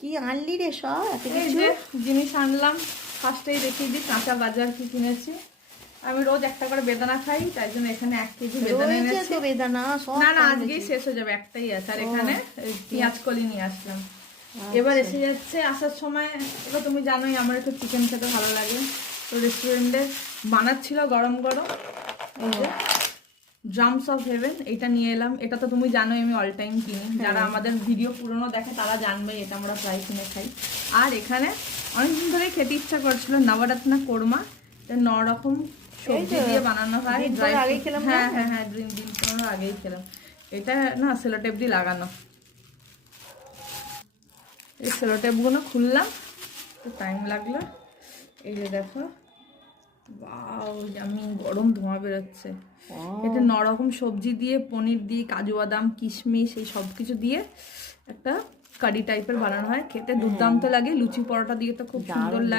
কি আনলি রে সব এত এই কিছু? যে জিনিস আনলাম, ফার্স্টেই দেখিয়ে দিই কাঁচা বাজার কি কিনেছি। আমি রোজ একটা করে বেদানা খাই, তাই জন্য এখানে 1 কেজি বেদানা রয়েছে এনেছি। তো বেদানা সব না না, কম আজকেই বেশি। শেষ হয়ে যাবে, একটাই আছে। আর ও, এখানে পেঁয়াজ কলি নিয়ে আসলাম। আচ্ছা। এবার এসে যাচ্ছে আসার সময়। এবার তুমি জানোই আমার একটু চিকেন খেতে ভালো লাগে, তো রেস্টুরেন্টে বানাচ্ছিল গরম গরম। এই যে ড্রামস অফ হেভেন, এটা নিয়ে এলাম। এটা তো তুমি জানোই আমি অল টাইম কিনি, যারা আমাদের ভিডিও পুরনো দেখে তারা জানবে এটা আমরা প্রায় কিনে খাই। আর এখানে অনেকদিন ধরে খেতে ইচ্ছা করছিল নবরত্না কোরমা, এটা 9 রকম সবজি দিয়ে বানানো হয়। দিন ড্রাই পর আগেই ফ্রুট, খেলাম না? হ্যাঁ হ্যাঁ হ্যাঁ, দিন 15 আগেই খেলাম। এটা না সেলোটেপ দিয়ে লাগানো, এই সেলোটেপগুলো খুললাম, একটু টাইম লাগলো। এই যে দেখো, বাও আমি গরম ধোঁয়া বেরোচ্ছে। এটা 9 রকম সবজি দিয়ে, পনির দিয়ে, কাজু বাদাম কিশমিশ এই সব কিছু দিয়ে একটা কারি টাইপের বানানো হয়। খেতে দুর্দান্ত লাগে, লুচি পরোটা দিয়ে তো খুব সুন্দর লাগে।